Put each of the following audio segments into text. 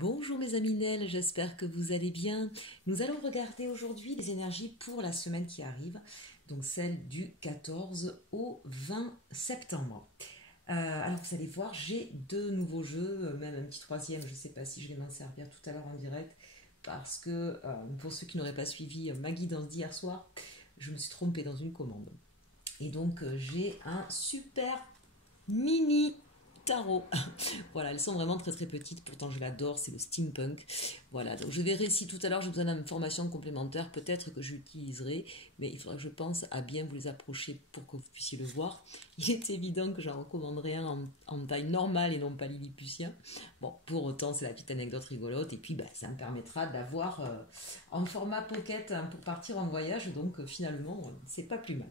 Bonjour mes amis Nel, j'espère que vous allez bien. Nous allons regarder aujourd'hui les énergies pour la semaine qui arrive, donc celle du 14 au 20 septembre. Alors vous allez voir, j'ai deux nouveaux jeux, même un petit troisième, je ne sais pas si je vais m'en servir tout à l'heure en direct, parce que pour ceux qui n'auraient pas suivi ma guidance d'hier soir, je me suis trompée dans une commande. Et donc j'ai un super mini tarot. Voilà, elles sont vraiment très très petites, pourtant je l'adore, c'est le steampunk. Voilà, donc je verrai si tout à l'heure j'ai besoin d'informations complémentaires, peut-être que j'utiliserai, mais il faudra que je pense à bien vous les approcher pour que vous puissiez le voir. Il est évident que j'en recommanderai un en taille normale et non pas lilliputien. Bon, pour autant, c'est la petite anecdote rigolote, et puis ça me permettra d'avoir en format pocket pour partir en voyage, donc finalement, c'est pas plus mal.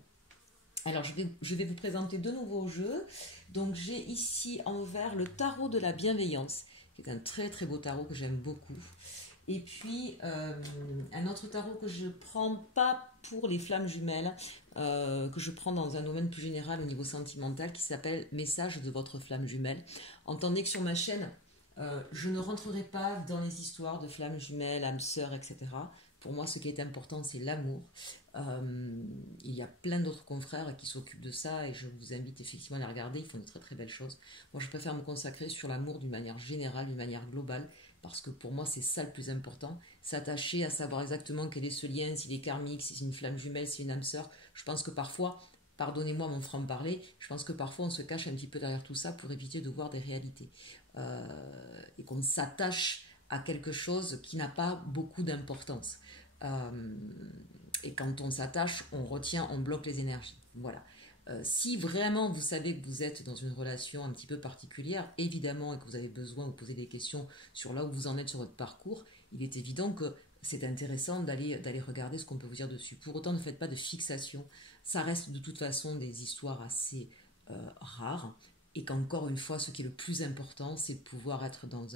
Alors, je vais vous présenter deux nouveaux jeux. Donc, j'ai ici en vert le tarot de la bienveillance, qui est un très très beau tarot que j'aime beaucoup. Et puis, un autre tarot que je prends pas pour les flammes jumelles, que je prends dans un domaine plus général au niveau sentimental, qui s'appelle Message de votre flamme jumelle. Entendez que sur ma chaîne, je ne rentrerai pas dans les histoires de flammes jumelles, âmes sœurs, etc. Pour moi, ce qui est important, c'est l'amour. Il y a plein d'autres confrères qui s'occupent de ça et je vous invite effectivement à les regarder, ils font de très très belles choses. Moi, je préfère me consacrer sur l'amour d'une manière générale, d'une manière globale, parce que pour moi, c'est ça le plus important. S'attacher à savoir exactement quel est ce lien, s'il est karmique, si c'est une flamme jumelle, si c'est une âme sœur. Je pense que parfois, pardonnez-moi mon franc-parler, je pense que parfois on se cache un petit peu derrière tout ça pour éviter de voir des réalités. Et qu'on s'attache à quelque chose qui n'a pas beaucoup d'importance. Et quand on s'attache, on retient, on bloque les énergies. Voilà. Si vraiment vous savez que vous êtes dans une relation un petit peu particulière, évidemment, et que vous avez besoin de vous poser des questions sur là où vous en êtes sur votre parcours, il est évident que c'est intéressant d'aller regarder ce qu'on peut vous dire dessus. Pour autant, ne faites pas de fixation. Ça reste de toute façon des histoires assez rares. Et qu'encore une fois, ce qui est le plus important, c'est de pouvoir être dans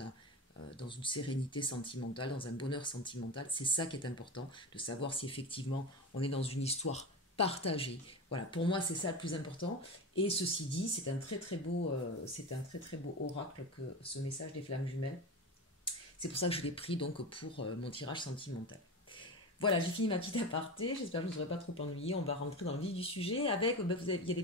une sérénité sentimentale, dans un bonheur sentimental. C'est ça qui est important, de savoir si effectivement on est dans une histoire partagée. Voilà, pour moi c'est ça le plus important. Et ceci dit, c'est un très très beau oracle que ce message des flammes jumelles. C'est pour ça que je l'ai pris donc pour mon tirage sentimental. Voilà, j'ai fini ma petite aparté. J'espère que je ne vous aurai pas trop ennuyé. On va rentrer dans le vif du sujet avec, il y a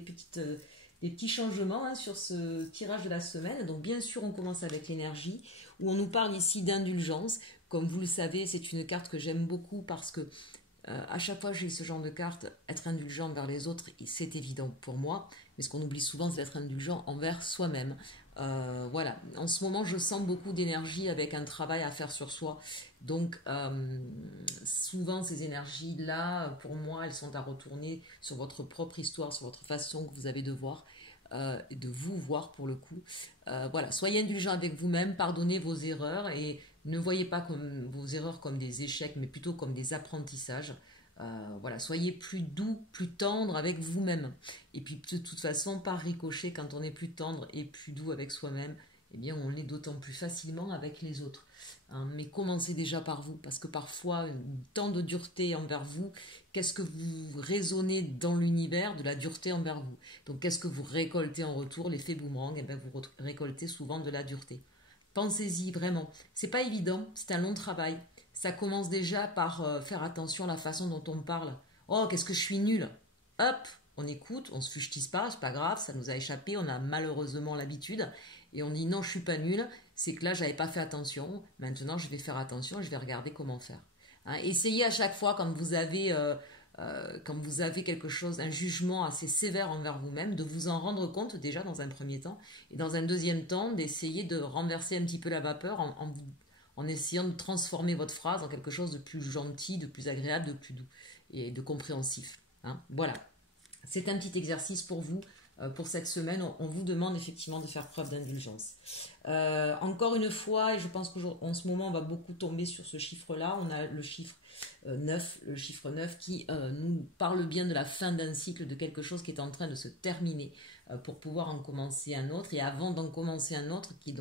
des petits changements sur ce tirage de la semaine. Donc bien sûr, on commence avec l'énergie, où on nous parle ici d'indulgence. Comme vous le savez, c'est une carte que j'aime beaucoup parce que à chaque fois que j'ai ce genre de carte, être indulgent envers les autres, c'est évident pour moi. Mais ce qu'on oublie souvent, c'est d'être indulgent envers soi-même. Voilà, en ce moment, je sens beaucoup d'énergie avec un travail à faire sur soi. Donc, souvent, ces énergies-là, pour moi, elles sont à retourner sur votre propre histoire, sur votre façon que vous avez de voir, de vous voir pour le coup. Voilà, soyez indulgent avec vous-même, pardonnez vos erreurs et ne voyez pas vos erreurs comme des échecs, mais plutôt comme des apprentissages. Voilà, soyez plus doux, plus tendre avec vous-même. Et puis de toute façon, par ricochet, quand on est plus tendre et plus doux avec soi-même, eh bien on l'est d'autant plus facilement avec les autres. Mais commencez déjà par vous, parce que parfois, tant de dureté envers vous, qu'est-ce que vous raisonnez dans l'univers de la dureté envers vous? Donc qu'est-ce que vous récoltez en retour? L'effet boomerang, eh bien, vous récoltez souvent de la dureté. Pensez-y vraiment. C'est pas évident, c'est un long travail. Ça commence déjà par faire attention à la façon dont on parle. Oh, qu'est-ce que je suis nulle. Hop, on écoute, on se fuchtise pas, c'est pas grave, ça nous a échappé, on a malheureusement l'habitude. Et on dit non, je suis pas nulle, c'est que là, j'avais pas fait attention. Maintenant, je vais faire attention, je vais regarder comment faire. Essayez à chaque fois, quand vous avez quelque chose, un jugement assez sévère envers vous-même, de vous en rendre compte déjà dans un premier temps. Et dans un deuxième temps, d'essayer de renverser un petit peu la vapeur en essayant de transformer votre phrase en quelque chose de plus gentil, de plus agréable, de plus doux et de compréhensif. Voilà, c'est un petit exercice pour vous. Pour cette semaine, on vous demande effectivement de faire preuve d'indulgence. Encore une fois, et je pense qu'en ce moment, on va beaucoup tomber sur ce chiffre-là. On a le chiffre 9, le chiffre 9 qui nous parle bien de la fin d'un cycle, de quelque chose qui est en train de se terminer pour pouvoir en commencer un autre. Et avant d'en commencer un autre, qui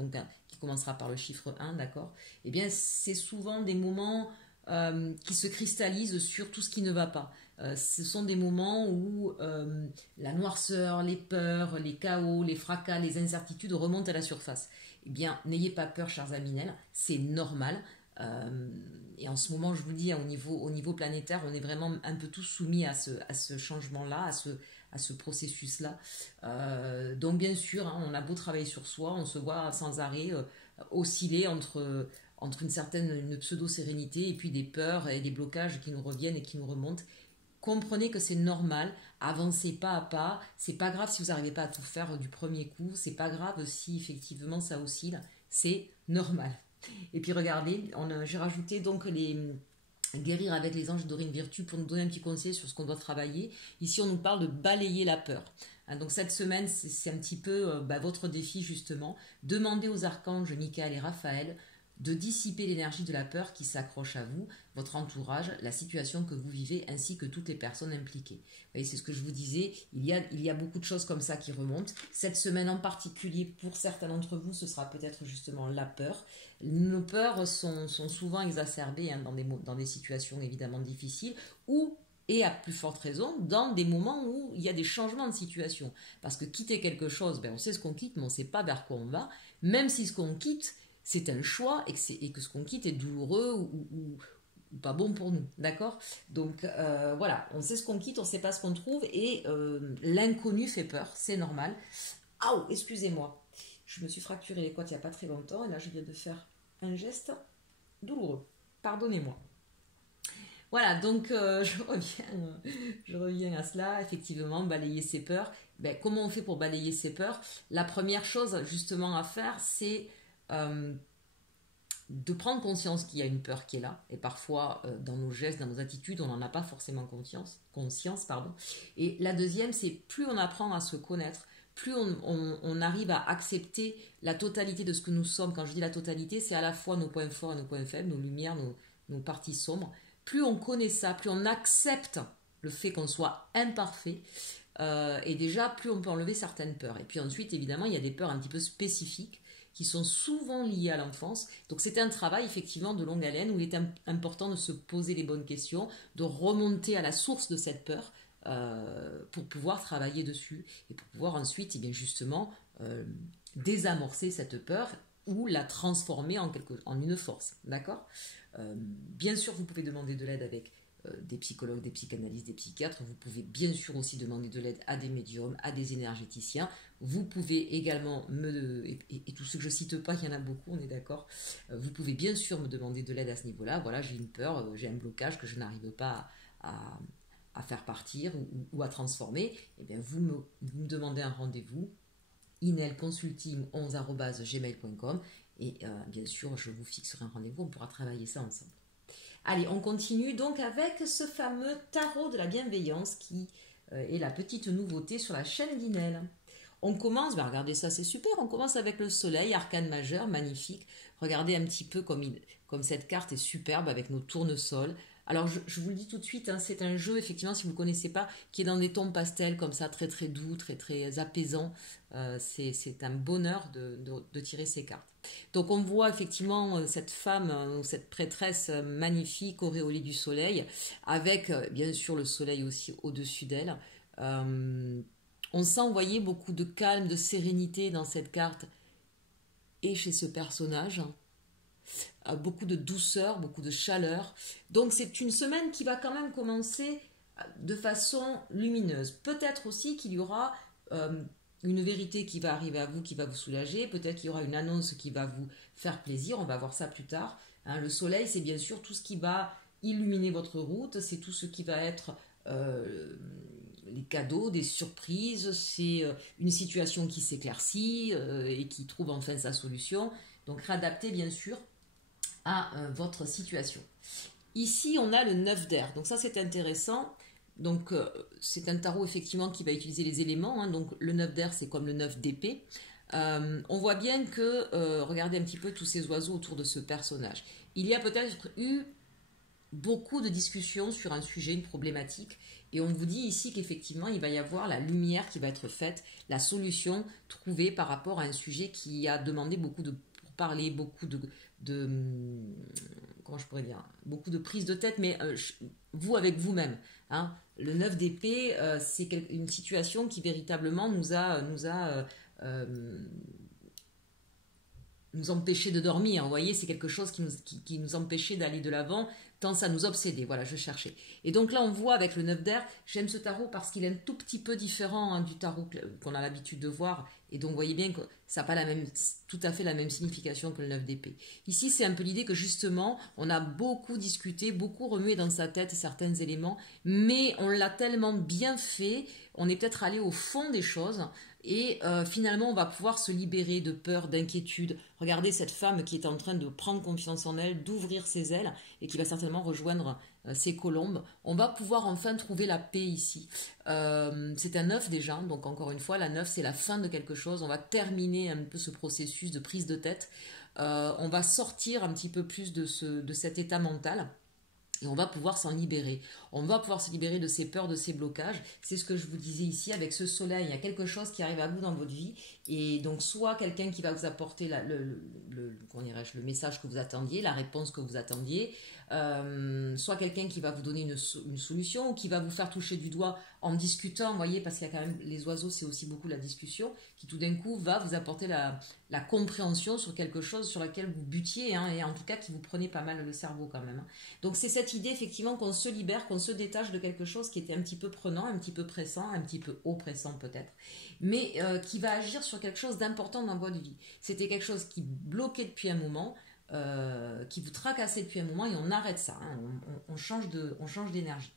commencera par le chiffre 1, d'accord? Eh bien, c'est souvent des moments qui se cristallisent sur tout ce qui ne va pas. Ce sont des moments où la noirceur, les peurs, les chaos, les fracas, les incertitudes remontent à la surface. eh bien, n'ayez pas peur, chers Aminel, c'est normal. Et en ce moment, je vous le dis, hein, au niveau planétaire, on est vraiment un peu tous soumis à ce changement-là, à ce processus-là. Donc, bien sûr, hein, on a beau travailler sur soi, on se voit sans arrêt osciller entre une pseudo-sérénité et puis des peurs et des blocages qui nous reviennent et qui nous remontent. Comprenez que c'est normal, avancez pas à pas, c'est pas grave si vous n'arrivez pas à tout faire du premier coup, c'est pas grave si effectivement ça oscille, c'est normal. Et puis regardez, j'ai rajouté donc les guérir avec les anges Dorine Virtue pour nous donner un petit conseil sur ce qu'on doit travailler. Ici on nous parle de balayer la peur. Donc cette semaine c'est un petit peu votre défi justement. Demandez aux archanges Michael et Raphaël de dissiper l'énergie de la peur qui s'accroche à vous, votre entourage, la situation que vous vivez, ainsi que toutes les personnes impliquées. Vous voyez, c'est ce que je vous disais, il y a beaucoup de choses comme ça qui remontent. Cette semaine en particulier, pour certains d'entre vous, ce sera peut-être justement la peur. Nos peurs sont souvent exacerbées hein, dans des situations évidemment difficiles, et à plus forte raison, dans des moments où il y a des changements de situation. Parce que quitter quelque chose, on sait ce qu'on quitte, mais on ne sait pas vers quoi on va, même si ce qu'on quitte, c'est un choix et que ce qu'on quitte est douloureux ou pas bon pour nous, d'accord? Donc voilà, on sait ce qu'on quitte, on ne sait pas ce qu'on trouve et l'inconnu fait peur, c'est normal. Aouh, excusez-moi, je me suis fracturé les côtes il n'y a pas très longtemps et là je viens de faire un geste douloureux, pardonnez-moi. Voilà, donc je reviens à cela, effectivement, balayer ses peurs. Comment on fait pour balayer ses peurs? La première chose justement à faire, c'est de prendre conscience qu'il y a une peur qui est là. Et parfois, dans nos gestes, dans nos attitudes, on n'en a pas forcément conscience. Et la deuxième, c'est plus on apprend à se connaître, plus on arrive à accepter la totalité de ce que nous sommes. Quand je dis la totalité, c'est à la fois nos points forts et nos points faibles, nos lumières, nos parties sombres. Plus on connaît ça, plus on accepte le fait qu'on soit imparfait, et déjà, plus on peut enlever certaines peurs. Et puis ensuite, évidemment, il y a des peurs un petit peu spécifiques qui sont souvent liées à l'enfance. Donc c'est un travail effectivement de longue haleine où il est important de se poser les bonnes questions, de remonter à la source de cette peur pour pouvoir travailler dessus et pour pouvoir ensuite, eh bien justement, désamorcer cette peur ou la transformer en une force. D'accord? Bien sûr, vous pouvez demander de l'aide avec des psychologues, des psychanalystes, des psychiatres. Vous pouvez bien sûr aussi demander de l'aide à des médiums, à des énergéticiens. Vous pouvez également et tous ceux que je cite pas, il y en a beaucoup, on est d'accord. Vous pouvez bien sûr me demander de l'aide à ce niveau-là. Voilà, j'ai une peur, j'ai un blocage que je n'arrive pas à faire partir ou à transformer. Eh bien, vous me demandez un rendez-vous. inelconsulting11@gmail.com et bien sûr, je vous fixerai un rendez-vous. On pourra travailler ça ensemble. Allez, on continue donc avec ce fameux tarot de la bienveillance qui est la petite nouveauté sur la chaîne d'Inel. On commence, regardez ça, c'est super, on commence avec le soleil, arcane majeur, magnifique. Regardez un petit peu comme cette carte est superbe avec nos tournesols. Alors je vous le dis tout de suite, hein, c'est un jeu, effectivement, si vous ne le connaissez pas, qui est dans des tons pastels comme ça, très très doux, très très apaisant. C'est un bonheur de tirer ces cartes. Donc on voit effectivement cette femme, cette prêtresse magnifique, auréolée du soleil, avec bien sûr le soleil aussi au-dessus d'elle. On sent, vous voyez, beaucoup de calme, de sérénité dans cette carte et chez ce personnage. Beaucoup de douceur, beaucoup de chaleur. Donc c'est une semaine qui va quand même commencer de façon lumineuse. Peut-être aussi qu'il y aura une vérité qui va arriver à vous, qui va vous soulager. Peut-être qu'il y aura une annonce qui va vous faire plaisir. On va voir ça plus tard. Hein, le soleil, c'est bien sûr tout ce qui va illuminer votre route. C'est tout ce qui va être les cadeaux, des surprises. C'est une situation qui s'éclaircit et qui trouve enfin sa solution. Donc réadapter bien sûr à votre situation. Ici, on a le 9 d'air. Donc ça, c'est intéressant. Donc c'est un tarot effectivement qui va utiliser les éléments. Hein. Donc le 9 d'air, c'est comme le 9 d'épée. On voit bien que, regardez un petit peu tous ces oiseaux autour de ce personnage. Il y a peut-être eu beaucoup de discussions sur un sujet, une problématique. Et on vous dit ici qu'effectivement, il va y avoir la lumière qui va être faite, la solution trouvée par rapport à un sujet qui a demandé beaucoup de parler, beaucoup de comment je pourrais dire, beaucoup de prise de tête, mais vous avec vous-même. Hein. Le 9 d'épée, c'est une situation qui véritablement nous a nous empêchait de dormir. Vous voyez, c'est quelque chose qui nous empêchait d'aller de l'avant, tant ça nous obsédait. Voilà, je cherchais. Et donc là, on voit avec le 9 d'air, j'aime ce tarot parce qu'il est un tout petit peu différent hein, du tarot qu'on a l'habitude de voir. Et donc, vous voyez bien que ça n'a pas tout à fait la même signification que le 9 d'épée. Ici, c'est un peu l'idée que justement, on a beaucoup discuté, beaucoup remué dans sa tête certains éléments, mais on l'a tellement bien fait, on est peut-être allé au fond des choses, et finalement, on va pouvoir se libérer de peur, d'inquiétude. Regardez cette femme qui est en train de prendre confiance en elle, d'ouvrir ses ailes, et qui va certainement rejoindre ces colombes. On va pouvoir enfin trouver la paix ici. C'est un 9 déjà, donc encore une fois, la 9 c'est la fin de quelque chose. On va terminer un peu ce processus de prise de tête. On va sortir un petit peu plus de cet état mental. Et on va pouvoir s'en libérer. On va pouvoir se libérer de ces peurs, de ces blocages. C'est ce que je vous disais ici avec ce soleil. Il y a quelque chose qui arrive à vous dans votre vie. Et donc, soit quelqu'un qui va vous apporter le message que vous attendiez, la réponse que vous attendiez. Soit quelqu'un qui va vous donner une solution ou qui va vous faire toucher du doigt en discutant, vous voyez, parce qu'il y a quand même les oiseaux, c'est aussi beaucoup la discussion, qui tout d'un coup va vous apporter la compréhension sur quelque chose sur laquelle vous butiez, hein, et en tout cas qui vous prenait pas mal le cerveau quand même. Hein. Donc c'est cette idée effectivement qu'on se libère, qu'on se détache de quelque chose qui était un petit peu prenant, un petit peu pressant, un petit peu oppressant peut-être, mais qui va agir sur quelque chose d'important dans votre vie. C'était quelque chose qui bloquait depuis un moment, qui vous tracassait depuis un moment, et on arrête ça, hein, on change d'énergie.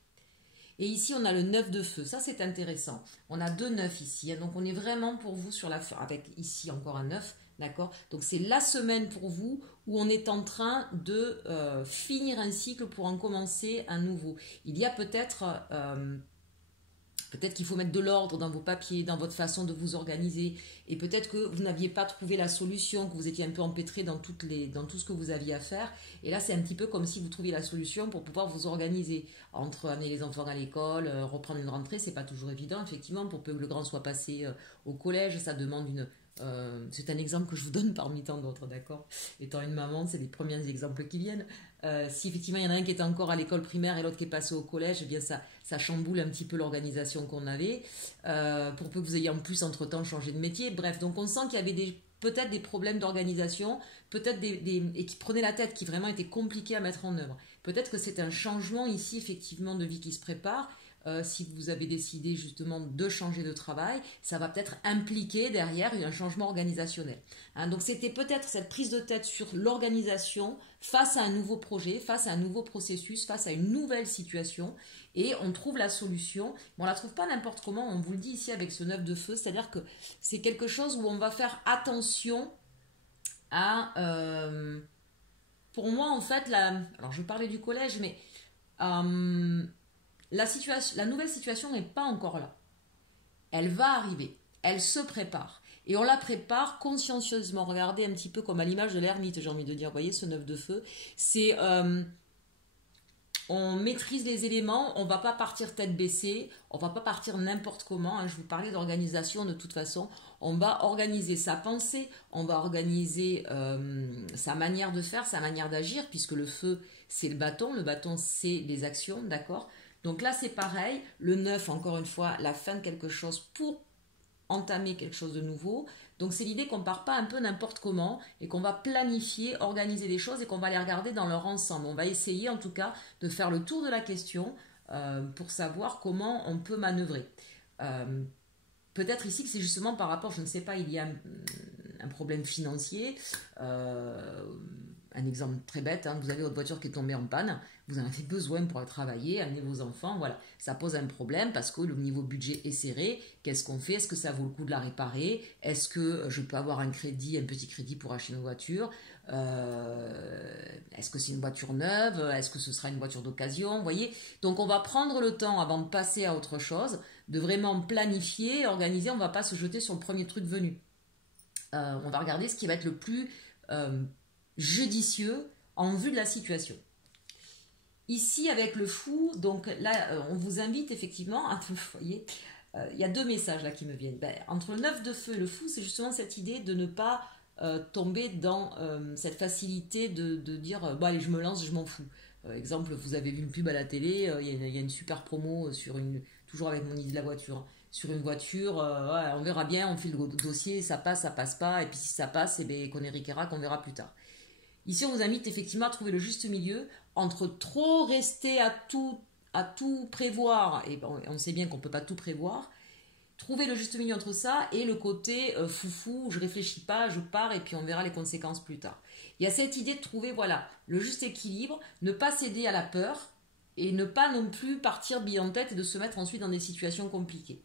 Et ici, on a le 9 de feu. Ça, c'est intéressant. On a 2 9 ici. Hein, donc, on est vraiment pour vous sur la fin. Avec ici encore un 9. D'accord. Donc, c'est la semaine pour vous où on est en train de finir un cycle pour en commencer un nouveau. Il y a peut-être qu'il faut mettre de l'ordre dans vos papiers, dans votre façon de vous organiser. Et peut-être que vous n'aviez pas trouvé la solution, que vous étiez un peu empêtré dans tout ce que vous aviez à faire. Et là, c'est un petit peu comme si vous trouviez la solution pour pouvoir vous organiser. Entre amener les enfants à l'école, reprendre une rentrée, c'est pas toujours évident, effectivement. Pour peu que le grand soit passé au collège, ça demande c'est un exemple que je vous donne parmi tant d'autres, d'accord. Étant une maman, c'est les premiers exemples qui viennent. Si effectivement il y en a un qui est encore à l'école primaire et l'autre qui est passé au collège, eh bien ça chamboule un petit peu l'organisation qu'on avait. Pour peu que vous ayez en plus entre-temps changé de métier. Bref, donc on sent qu'il y avait peut-être des problèmes d'organisation, peut-être et qui prenaient la tête, qui vraiment étaient compliqués à mettre en œuvre. Peut-être que c'est un changement ici effectivement de vie qui se prépare. Si vous avez décidé justement de changer de travail, ça va peut-être impliquer derrière un changement organisationnel. Hein, donc c'était peut-être cette prise de tête sur l'organisation face à un nouveau projet, face à un nouveau processus, face à une nouvelle situation, et on trouve la solution. Mais on ne la trouve pas n'importe comment, on vous le dit ici avec ce 9 de feu, c'est-à-dire que c'est quelque chose où on va faire attention à... pour moi en fait, alors je parlais du collège, mais... la nouvelle situation n'est pas encore là. Elle va arriver. Elle se prépare. Et on la prépare consciencieusement. Regardez un petit peu comme à l'image de l'ermite, j'ai envie de dire. Vous voyez ce 9 de feu. C'est... on maîtrise les éléments, on ne va pas partir tête baissée, on ne va pas partir n'importe comment. Hein, je vous parlais d'organisation de toute façon. On va organiser sa pensée, on va organiser sa manière de faire, sa manière d'agir, puisque le feu, c'est le bâton c'est les actions, d'accord ? Donc là, c'est pareil, le 9, encore une fois, la fin de quelque chose pour entamer quelque chose de nouveau. Donc c'est l'idée qu'on ne part pas un peu n'importe comment et qu'on va planifier, organiser des choses et qu'on va les regarder dans leur ensemble. On va essayer en tout cas de faire le tour de la question pour savoir comment on peut manœuvrer. Peut-être ici que c'est justement par rapport, je ne sais pas, il y a un problème financier. Un exemple très bête, hein, vous avez votre voiture qui est tombée en panne, vous en avez besoin pour aller travailler, amener vos enfants, voilà. Ça pose un problème parce que le niveau budget est serré. Qu'est-ce qu'on fait ? Est-ce que ça vaut le coup de la réparer ? Est-ce que je peux avoir un petit crédit pour acheter une voiture ? Est-ce que c'est une voiture neuve ? Est-ce que ce sera une voiture d'occasion ? Vous voyez ? Donc on va prendre le temps avant de passer à autre chose, de vraiment planifier, organiser, on ne va pas se jeter sur le premier truc venu. On va regarder ce qui va être le plus... judicieux en vue de la situation. Ici, avec le fou, donc là, on vous invite effectivement à, vous voyez, il y a 2 messages là qui me viennent. Entre le 9 de feu et le fou, c'est justement cette idée de ne pas tomber dans cette facilité de dire bon allez, je me lance, je m'en fous. Exemple, vous avez vu une pub à la télé, il y a une super promo toujours avec mon idée de la voiture. sur une voiture, ouais, on verra bien, on file le dossier, ça passe pas, et puis si ça passe, eh bien, qu'on ira qu'on verra plus tard. Ici, on vous invite effectivement à trouver le juste milieu entre trop rester à tout prévoir, et bon, on sait bien qu'on ne peut pas tout prévoir, trouver le juste milieu entre ça et le côté foufou, je réfléchis pas, je pars et puis on verra les conséquences plus tard. Il y a cette idée de trouver voilà, le juste équilibre, ne pas céder à la peur et ne pas non plus partir bille en tête et de se mettre ensuite dans des situations compliquées.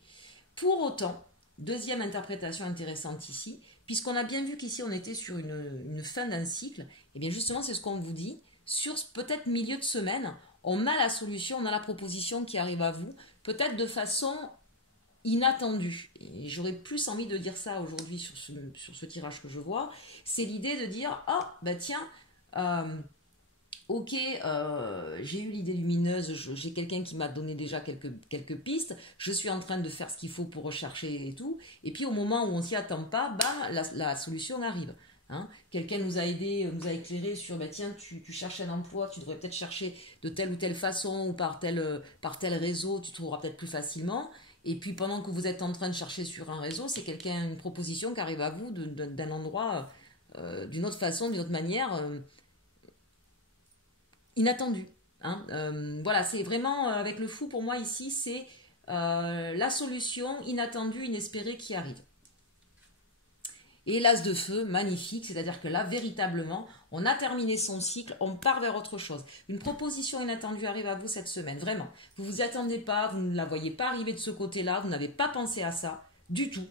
Pour autant, deuxième interprétation intéressante ici, puisqu'on a bien vu qu'ici on était sur une fin d'un cycle, et bien justement c'est ce qu'on vous dit, sur peut-être milieu de semaine, on a la solution, on a la proposition qui arrive à vous, peut-être de façon inattendue. Et j'aurais plus envie de dire ça aujourd'hui sur ce tirage que je vois, c'est l'idée de dire, ah bah tiens, ok, j'ai eu l'idée lumineuse, j'ai quelqu'un qui m'a donné déjà quelques pistes, je suis en train de faire ce qu'il faut pour rechercher et tout, et puis au moment où on s'y attend pas, bah, la solution arrive. Hein. Quelqu'un nous a aidé, nous a éclairé sur, bah, tiens, tu cherches un emploi, tu devrais peut-être chercher de telle ou telle façon ou par tel réseau, tu trouveras peut-être plus facilement. Et puis pendant que vous êtes en train de chercher sur un réseau, c'est une proposition qui arrive à vous d'un endroit, d'une autre façon, d'une autre manière, inattendue. Hein. Voilà, c'est vraiment, avec le fou pour moi ici, c'est la solution inattendue, inespérée qui arrive. Et l'as de feu, magnifique, c'est-à-dire que là, véritablement, on a terminé son cycle, on part vers autre chose. Une proposition inattendue arrive à vous cette semaine, vraiment. Vous ne vous attendez pas, vous ne la voyez pas arriver de ce côté-là, vous n'avez pas pensé à ça, du tout.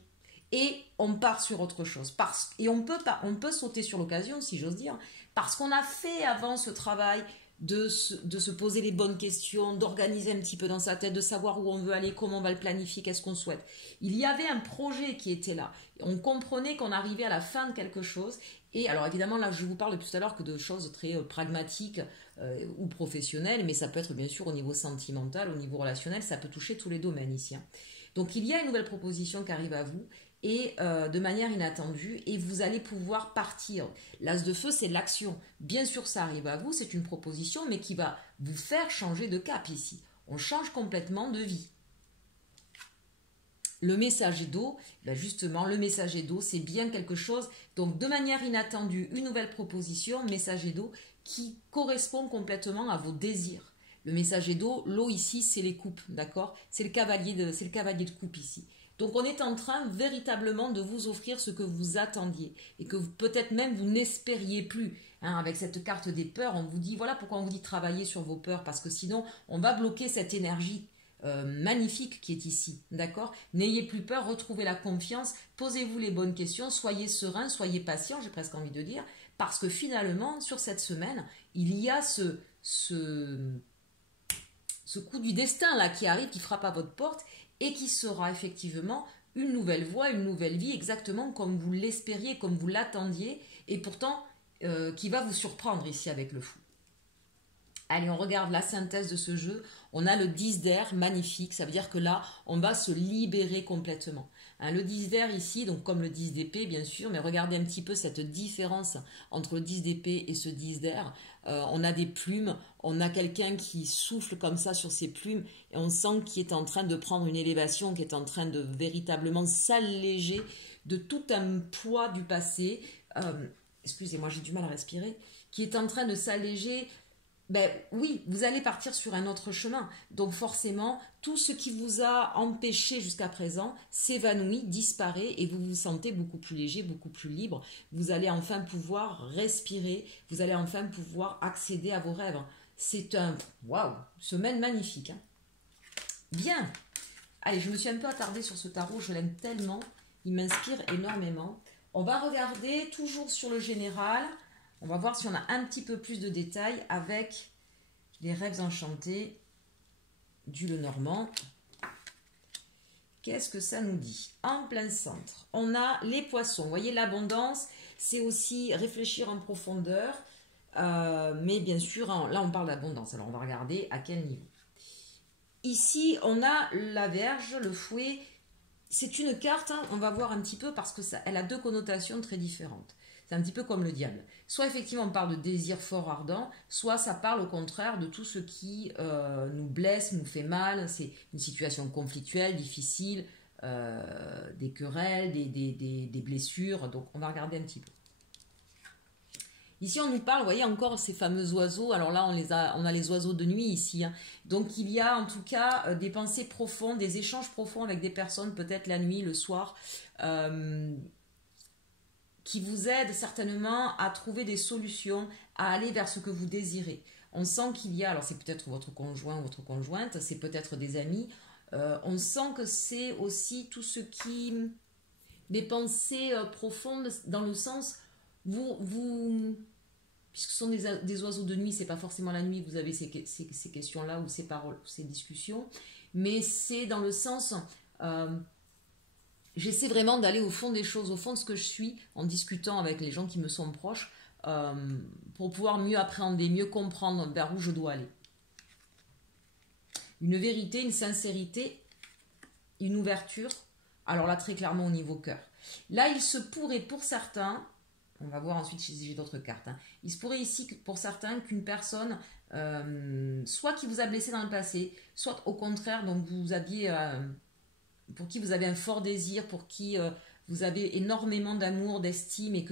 Et on part sur autre chose. Et on peut sauter sur l'occasion, si j'ose dire, parce qu'on a fait avant ce travail de se poser les bonnes questions, d'organiser un petit peu dans sa tête, de savoir où on veut aller, comment on va le planifier, qu'est-ce qu'on souhaite. Il y avait un projet qui était là. On comprenait qu'on arrivait à la fin de quelque chose. Et alors évidemment, là, je vous parle tout à l'heure que de choses très pragmatiques ou professionnelles, mais ça peut être bien sûr au niveau sentimental, au niveau relationnel, ça peut toucher tous les domaines ici. Hein. Donc il y a une nouvelle proposition qui arrive à vous et de manière inattendue et vous allez pouvoir partir. L'as de feu, c'est l'action. Bien sûr, ça arrive à vous, c'est une proposition, mais qui va vous faire changer de cap ici. On change complètement de vie. Le messager d'eau, ben justement, le messager d'eau, c'est bien quelque chose. Donc, de manière inattendue, une nouvelle proposition, messager d'eau, qui correspond complètement à vos désirs. Le messager d'eau, l'eau ici, c'est les coupes, d'accord? C'est le cavalier de coupe ici. Donc, on est en train véritablement de vous offrir ce que vous attendiez et que peut-être même vous n'espériez plus. Hein, avec cette carte des peurs, on vous dit, voilà pourquoi on vous dit travailler sur vos peurs, parce que sinon, on va bloquer cette énergie magnifique qui est ici, d'accord? N'ayez plus peur, retrouvez la confiance, posez-vous les bonnes questions, soyez serein, soyez patient, j'ai presque envie de dire, parce que finalement, sur cette semaine, il y a ce coup du destin là qui arrive, qui frappe à votre porte et qui sera effectivement une nouvelle voie, une nouvelle vie, exactement comme vous l'espériez, comme vous l'attendiez, et pourtant qui va vous surprendre ici avec le fou. Allez, on regarde la synthèse de ce jeu. On a le 10 d'air, magnifique. Ça veut dire que là, on va se libérer complètement. Hein, le 10 d'air ici, donc comme le 10 d'épée, bien sûr, mais regardez un petit peu cette différence entre le 10 d'épée et ce 10 d'air. On a des plumes, on a quelqu'un qui souffle comme ça sur ses plumes et on sent qu'il est en train de prendre une élévation, qu'il est en train de véritablement s'alléger de tout un poids du passé. Excusez-moi, j'ai du mal à respirer. Qui est en train de s'alléger. Ben oui, vous allez partir sur un autre chemin. Donc forcément, tout ce qui vous a empêché jusqu'à présent s'évanouit, disparaît et vous vous sentez beaucoup plus léger, beaucoup plus libre. Vous allez enfin pouvoir respirer, vous allez enfin pouvoir accéder à vos rêves. C'est un waouh, semaine magnifique. Hein. Bien. Allez, je me suis un peu attardée sur ce tarot, je l'aime tellement, il m'inspire énormément. On va regarder toujours sur le général. On va voir si on a un petit peu plus de détails avec les rêves enchantés du Lenormand. Qu'est-ce que ça nous dit? En plein centre, on a les poissons. Vous voyez, l'abondance, c'est aussi réfléchir en profondeur. Mais bien sûr, là, on parle d'abondance. Alors, on va regarder à quel niveau. Ici, on a la Vierge, le fouet. C'est une carte, hein, on va voir un petit peu parce qu'elle a deux connotations très différentes. C'est un petit peu comme le diable. Soit effectivement on parle de désir fort ardent, soit ça parle au contraire de tout ce qui nous blesse, nous fait mal. C'est une situation conflictuelle, difficile, des querelles, des blessures. Donc on va regarder un petit peu. Ici, on nous parle, vous voyez encore ces fameux oiseaux. Alors là, on a les oiseaux de nuit ici. Hein. Donc il y a en tout cas des pensées profondes, des échanges profonds avec des personnes, peut-être la nuit, le soir, qui vous aident certainement à trouver des solutions, à aller vers ce que vous désirez. On sent qu'il y a, alors c'est peut-être votre conjoint ou votre conjointe, c'est peut-être des amis. On sent que c'est aussi tout ce qui... des pensées profondes dans le sens... puisque ce sont des oiseaux de nuit, c'est pas forcément la nuit que vous avez ces questions-là ou ces paroles, ces discussions, mais c'est dans le sens, j'essaie vraiment d'aller au fond des choses, au fond de ce que je suis, en discutant avec les gens qui me sont proches, pour pouvoir mieux appréhender, mieux comprendre vers où je dois aller. Une vérité, une sincérité, une ouverture, alors là très clairement au niveau cœur. Là il se pourrait pour certains... On va voir ensuite si j'ai d'autres cartes. Hein. Il se pourrait ici, pour certains, qu'une personne, soit qui vous a blessé dans le passé, soit au contraire, donc vous aviez, pour qui vous avez un fort désir, pour qui vous avez énormément d'amour, d'estime et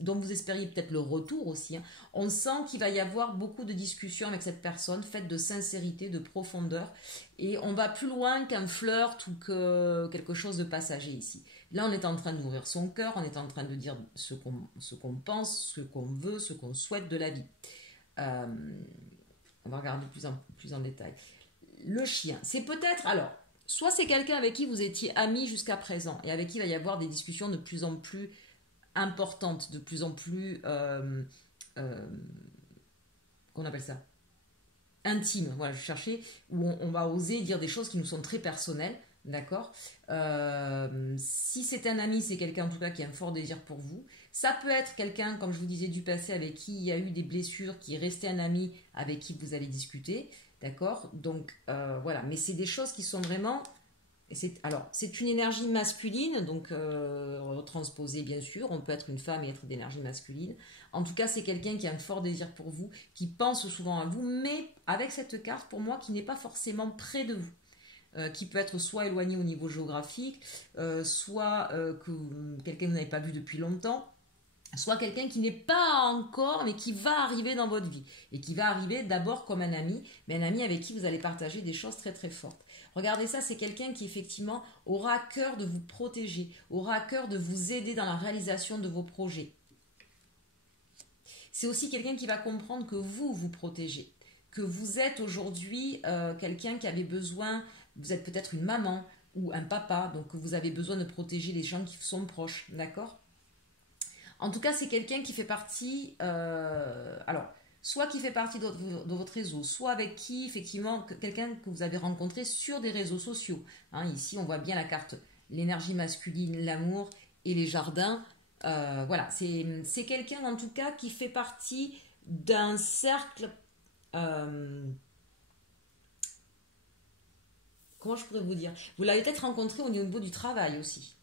dont vous espériez peut-être le retour aussi. Hein. On sent qu'il va y avoir beaucoup de discussions avec cette personne, faites de sincérité, de profondeur. Et on va plus loin qu'un flirt ou que quelque chose de passager ici. Là, on est en train d'ouvrir son cœur, on est en train de dire ce qu'on pense, ce qu'on veut, ce qu'on souhaite de la vie. On va regarder plus en détail. Le chien, c'est peut-être... Alors, soit c'est quelqu'un avec qui vous étiez amis jusqu'à présent et avec qui il va y avoir des discussions de plus en plus importantes, de plus en plus... qu'on appelle ça intime, voilà, je cherchais, où on va oser dire des choses qui nous sont très personnelles. D'accord. Si c'est un ami, c'est quelqu'un en tout cas qui a un fort désir pour vous. Ça peut être quelqu'un, comme je vous disais, du passé avec qui il y a eu des blessures, qui est resté un ami avec qui vous allez discuter. D'accord. Donc voilà, mais c'est des choses qui sont vraiment... Alors, c'est une énergie masculine, donc transposée bien sûr. On peut être une femme et être d'énergie masculine. En tout cas, c'est quelqu'un qui a un fort désir pour vous, qui pense souvent à vous, mais avec cette carte, pour moi, qui n'est pas forcément près de vous. Qui peut être soit éloigné au niveau géographique, soit que quelqu'un que vous n'avez pas vu depuis longtemps, soit quelqu'un qui n'est pas encore, mais qui va arriver dans votre vie, et qui va arriver d'abord comme un ami, mais un ami avec qui vous allez partager des choses très très fortes. Regardez ça, c'est quelqu'un qui effectivement aura à cœur de vous protéger, aura à cœur de vous aider dans la réalisation de vos projets. C'est aussi quelqu'un qui va comprendre que vous protégez, que vous êtes aujourd'hui quelqu'un qui avait besoin... Vous êtes peut-être une maman ou un papa, donc vous avez besoin de protéger les gens qui sont proches, d'accord? En tout cas, c'est quelqu'un qui fait partie, alors, soit qui fait partie de votre réseau, soit avec qui, effectivement, quelqu'un que vous avez rencontré sur des réseaux sociaux. Hein, ici, on voit bien la carte, l'énergie masculine, l'amour et les jardins. Voilà, c'est quelqu'un, en tout cas, qui fait partie d'un cercle... comment je pourrais vous dire? Vous l'avez peut-être rencontré au niveau du travail aussi.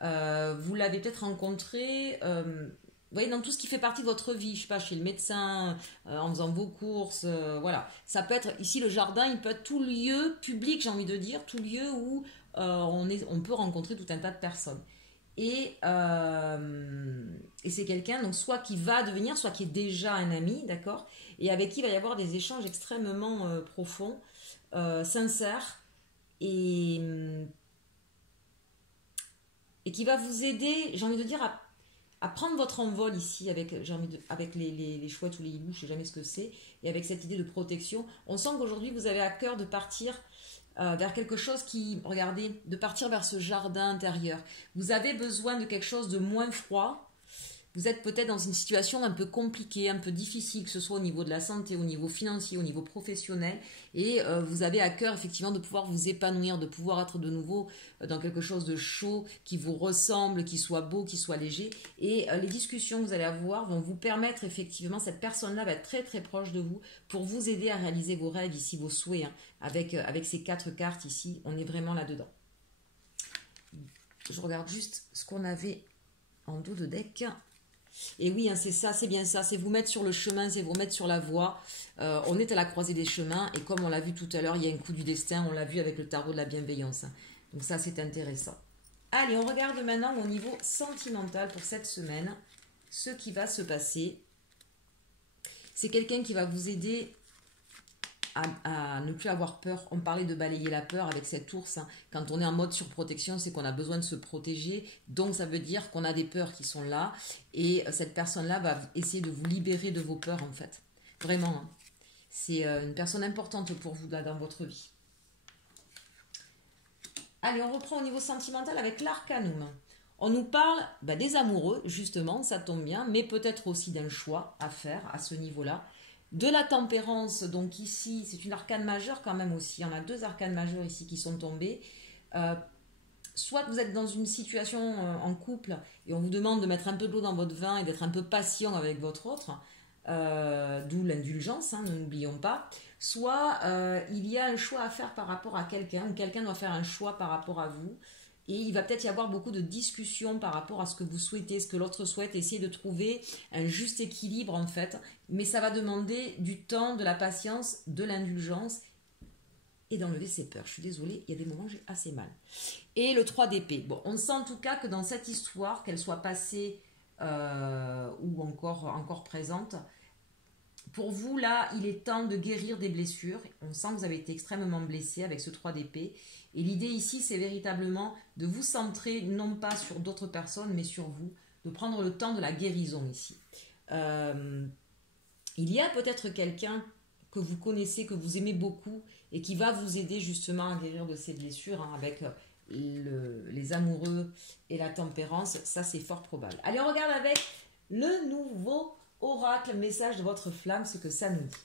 Vous l'avez peut-être rencontré, vous voyez, dans tout ce qui fait partie de votre vie, je sais pas, chez le médecin, en faisant vos courses, voilà. Ça peut être, ici le jardin, il peut être tout lieu public, j'ai envie de dire, tout lieu où on peut rencontrer tout un tas de personnes. Et c'est quelqu'un, donc soit qui va devenir, soit qui est déjà un ami, d'accord? Et avec qui il va y avoir des échanges extrêmement profonds, sincères, et qui va vous aider, j'ai envie de dire, à prendre votre envol ici avec les chouettes ou les hiboux, je ne sais jamais ce que c'est, et avec cette idée de protection. On sent qu'aujourd'hui, vous avez à cœur de partir vers quelque chose qui, regardez, de partir vers ce jardin intérieur. Vous avez besoin de quelque chose de moins froid. Vous êtes peut-être dans une situation un peu compliquée, un peu difficile, que ce soit au niveau de la santé, au niveau financier, au niveau professionnel. Et vous avez à cœur effectivement de pouvoir vous épanouir, de pouvoir être de nouveau dans quelque chose de chaud, qui vous ressemble, qui soit beau, qui soit léger. Et les discussions que vous allez avoir vont vous permettre effectivement, cette personne-là va être très très proche de vous pour vous aider à réaliser vos rêves ici, vos souhaits. Hein. Avec ces 4 cartes ici, on est vraiment là-dedans. Je regarde juste ce qu'on avait en dos de deck. Et oui, hein, c'est ça, c'est bien ça, c'est vous mettre sur le chemin, c'est vous mettre sur la voie. On est à la croisée des chemins et comme on l'a vu tout à l'heure, il y a un coup du destin, on l'a vu avec le tarot de la bienveillance. Hein. Donc ça, c'est intéressant. Allez, on regarde maintenant au niveau sentimental pour cette semaine. Ce qui va se passer, c'est quelqu'un qui va vous aider à ne plus avoir peur. On parlait de balayer la peur avec cet ours. Hein. Quand on est en mode surprotection, c'est qu'on a besoin de se protéger. Donc, ça veut dire qu'on a des peurs qui sont là. Et cette personne-là va essayer de vous libérer de vos peurs, en fait. Vraiment. Hein. C'est une personne importante pour vous là, dans votre vie. Allez, on reprend au niveau sentimental avec l'arcanum. On nous parle des amoureux, justement, ça tombe bien, mais peut-être aussi d'un choix à faire à ce niveau-là. De la tempérance, donc ici, c'est une arcane majeure quand même aussi. On a 2 arcanes majeures ici qui sont tombées. Soit vous êtes dans une situation en couple et on vous demande de mettre un peu d'eau dans votre vin et d'être un peu patient avec votre autre, d'où l'indulgence, hein, ne l'oublions pas. Soit il y a un choix à faire par rapport à quelqu'un, ou quelqu'un doit faire un choix par rapport à vous. Et il va peut-être y avoir beaucoup de discussions par rapport à ce que vous souhaitez, ce que l'autre souhaite, essayer de trouver un juste équilibre en fait. Mais ça va demander du temps, de la patience, de l'indulgence et d'enlever ses peurs. Je suis désolée, il y a des moments où j'ai assez mal. Et le 3 d'épée. Bon, on sent en tout cas que dans cette histoire, qu'elle soit passée ou encore présente, pour vous, là, il est temps de guérir des blessures. On sent que vous avez été extrêmement blessé avec ce 3 d'épée. Et l'idée ici, c'est véritablement de vous centrer, non pas sur d'autres personnes, mais sur vous, de prendre le temps de la guérison ici. Il y a peut-être quelqu'un que vous connaissez, que vous aimez beaucoup, et qui va vous aider justement à guérir de ces blessures, hein, avec les amoureux et la tempérance. Ça, c'est fort probable. Allez, on regarde avec le nouveau oracle, message de votre flamme, ce que ça nous dit.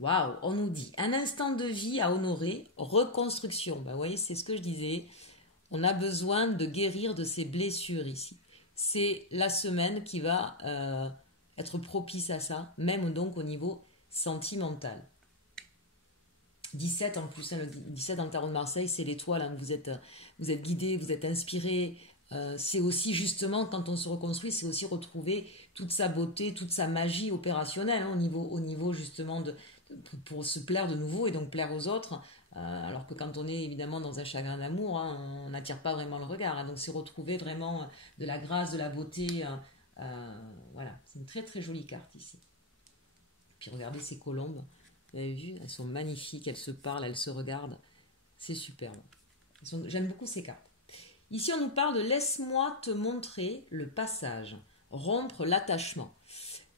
Waouh, on nous dit un instant de vie à honorer, reconstruction. Vous voyez, c'est ce que je disais. On a besoin de guérir de ces blessures ici. C'est la semaine qui va être propice à ça, même donc au niveau sentimental. 17 en plus, hein, le 17 dans le tarot de Marseille, c'est l'étoile. Hein, vous êtes guidé, vous êtes inspiré. C'est aussi justement, quand on se reconstruit, c'est aussi retrouver toute sa beauté, toute sa magie opérationnelle, hein, au niveau justement pour se plaire de nouveau et donc plaire aux autres. Alors que quand on est évidemment dans un chagrin d'amour, hein, on n'attire pas vraiment le regard. Hein, donc c'est retrouver vraiment de la grâce, de la beauté. Voilà, c'est une très très jolie carte ici. Puis regardez ces colombes. Vous avez vu, elles sont magnifiques, elles se parlent, elles se regardent. C'est superbe. J'aime beaucoup ces cartes. Ici, on nous parle de « laisse-moi te montrer le passage, rompre l'attachement ».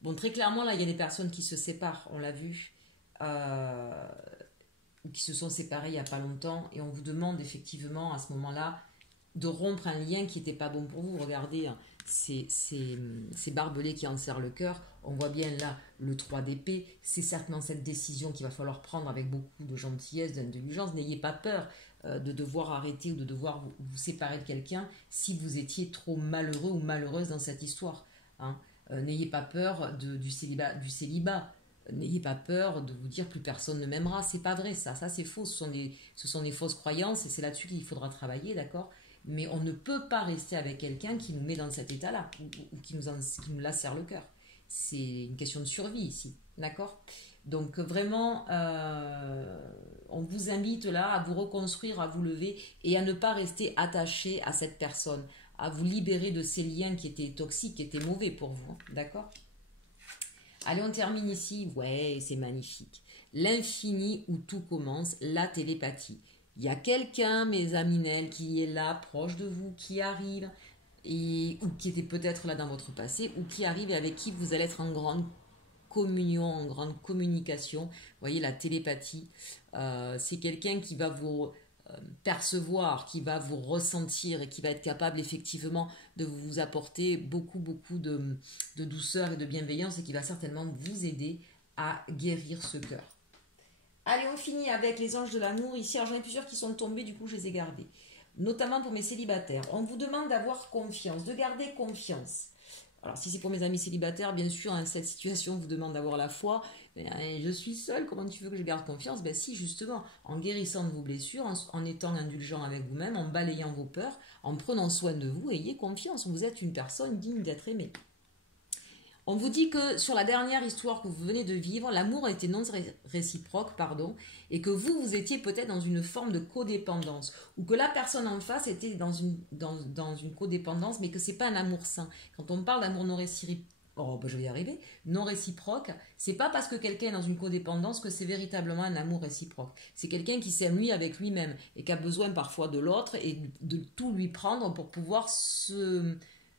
Bon, très clairement, là, il y a des personnes qui se séparent, on l'a vu, ou qui se sont séparées il n'y a pas longtemps, et on vous demande effectivement à ce moment-là de rompre un lien qui n'était pas bon pour vous. Regardez, hein, ces barbelés qui enserrent le cœur, on voit bien là le 3 d'épée, c'est certainement cette décision qu'il va falloir prendre avec beaucoup de gentillesse, d'indulgence. N'ayez pas peur de devoir arrêter ou de devoir vous séparer de quelqu'un si vous étiez trop malheureux ou malheureuse dans cette histoire. Hein. N'ayez pas peur du célibat. N'ayez pas peur de vous dire plus personne ne m'aimera. C'est pas vrai ça c'est faux. Ce sont des fausses croyances et c'est là-dessus qu'il faudra travailler, d'accord ? Mais on ne peut pas rester avec quelqu'un qui nous met dans cet état-là ou qui nous lacère le cœur. C'est une question de survie ici, d'accord ? Donc vraiment, on vous invite là à vous reconstruire, à vous lever et à ne pas rester attaché à cette personne, à vous libérer de ces liens qui étaient toxiques, qui étaient mauvais pour vous, hein, d'accord ? Allez, on termine ici. Ouais, c'est magnifique. L'infini où tout commence, la télépathie. Il y a quelqu'un, mes aminelles, qui est là, proche de vous, qui arrive, ou qui était peut-être là dans votre passé, ou qui arrive et avec qui vous allez être en grande communion, en grande communication. Vous voyez, la télépathie, c'est quelqu'un qui va vous percevoir, qui va vous ressentir et qui va être capable effectivement de vous apporter beaucoup de douceur et de bienveillance et qui va certainement vous aider à guérir ce cœur. Allez, on finit avec les anges de l'amour. Ici, alors j'en ai plusieurs qui sont tombés, du coup je les ai gardés. Notamment pour mes célibataires. On vous demande d'avoir confiance, de garder confiance. Alors si c'est pour mes amis célibataires, bien sûr, hein, cette situation vous demande d'avoir la foi. Mais, je suis seule, comment tu veux que je garde confiance ? Ben si, justement, en guérissant de vos blessures, en étant indulgent avec vous-même, en balayant vos peurs, en prenant soin de vous, ayez confiance. Vous êtes une personne digne d'être aimée. On vous dit que sur la dernière histoire que vous venez de vivre, l'amour a été non réciproque, et que vous étiez peut-être dans une forme de codépendance, ou que la personne en face était dans une codépendance, mais que c'est pas un amour sain. Quand on parle d'amour non réciproque, je vais y arriver, non réciproque, c'est pas parce que quelqu'un est dans une codépendance que c'est véritablement un amour réciproque. C'est quelqu'un qui s'aime lui avec lui-même et qui a besoin parfois de l'autre et de tout lui prendre pour pouvoir se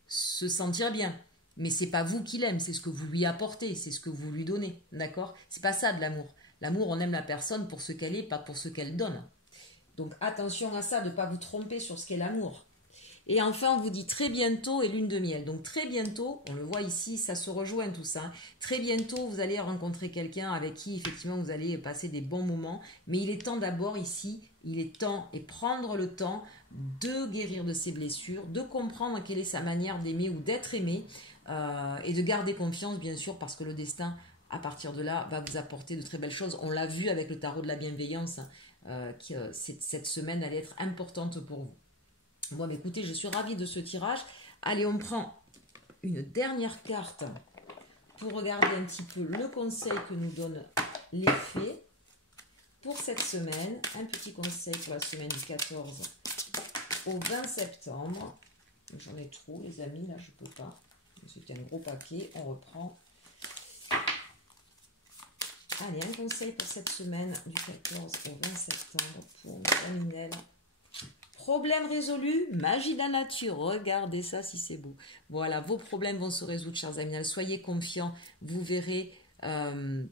sentir bien. Mais c'est pas vous qui l'aimez, c'est ce que vous lui apportez, c'est ce que vous lui donnez, d'accord? C'est pas ça de l'amour. L'amour, on aime la personne pour ce qu'elle est, pas pour ce qu'elle donne. Donc attention à ça, de ne pas vous tromper sur ce qu'est l'amour. Et enfin, on vous dit très bientôt et lune de miel. Donc très bientôt, on le voit ici, ça se rejoint tout ça. Très bientôt, vous allez rencontrer quelqu'un avec qui effectivement vous allez passer des bons moments. Mais il est temps d'abord ici, il est temps et prendre le temps de guérir de ses blessures, de comprendre quelle est sa manière d'aimer ou d'être aimé. Et de garder confiance, bien sûr, parce que le destin, à partir de là, va vous apporter de très belles choses. On l'a vu avec le tarot de la bienveillance, que cette semaine allait être importante pour vous. Bon, mais écoutez, je suis ravie de ce tirage. Allez, on prend une dernière carte pour regarder un petit peu le conseil que nous donne les fées pour cette semaine. Un petit conseil pour la semaine du 14 au 20 septembre. J'en ai trop, les amis, là, je peux pas. C'était un gros paquet, on reprend. Allez, un conseil pour cette semaine du 14 au 20 septembre pour Aminel. Problème résolu, magie de la nature. Regardez ça si c'est beau. Voilà, vos problèmes vont se résoudre, chers Aminel. Soyez confiants, vous verrez. Allez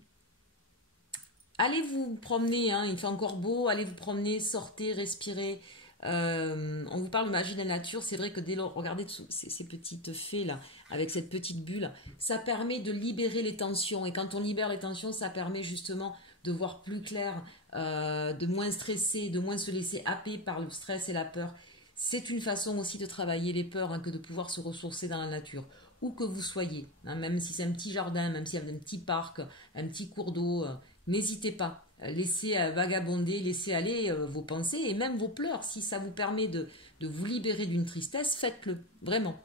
vous promener, hein, il fait encore beau. Allez vous promener, sortez, respirez. On vous parle de magie de la nature, c'est vrai que dès lors, regardez ces petites fées là, avec cette petite bulle, ça permet de libérer les tensions, et quand on libère les tensions, ça permet justement de voir plus clair, de moins stresser, de moins se laisser happer par le stress et la peur. C'est une façon aussi de travailler les peurs, hein, que de pouvoir se ressourcer dans la nature, où que vous soyez, hein, même si c'est un petit jardin, même s'il y a un petit parc, un petit cours d'eau, n'hésitez pas. Laissez vagabonder, laissez aller vos pensées et même vos pleurs. Si ça vous permet de vous libérer d'une tristesse, faites-le, vraiment.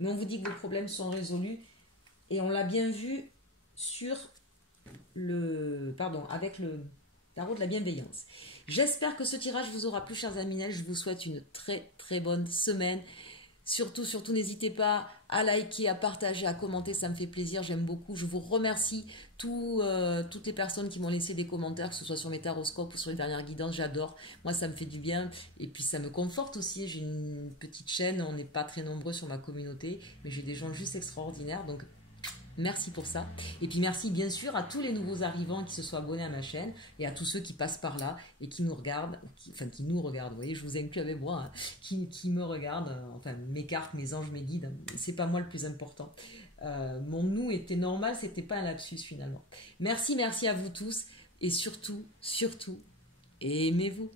Mais on vous dit que vos problèmes sont résolus et on l'a bien vu avec le tarot de la bienveillance. J'espère que ce tirage vous aura plu, chers Aminel. Je vous souhaite une très très bonne semaine. Surtout, n'hésitez pas à liker, à partager, à commenter, ça me fait plaisir, j'aime beaucoup. Je vous remercie toutes les personnes qui m'ont laissé des commentaires, que ce soit sur mes taroscopes ou sur les dernières guidances, j'adore. Moi, ça me fait du bien et puis ça me conforte aussi. J'ai une petite chaîne, on n'est pas très nombreux sur ma communauté, mais j'ai des gens juste extraordinaires, donc merci pour ça. Et puis merci bien sûr à tous les nouveaux arrivants qui se sont abonnés à ma chaîne et à tous ceux qui passent par là et qui nous regardent, qui nous regardent, vous voyez, je vous inclus avec moi, hein, qui me regardent, enfin mes cartes, mes anges, mes guides, c'est pas moi le plus important. Mon nous était normal, c'était pas un lapsus finalement. Merci à vous tous et surtout, aimez-vous.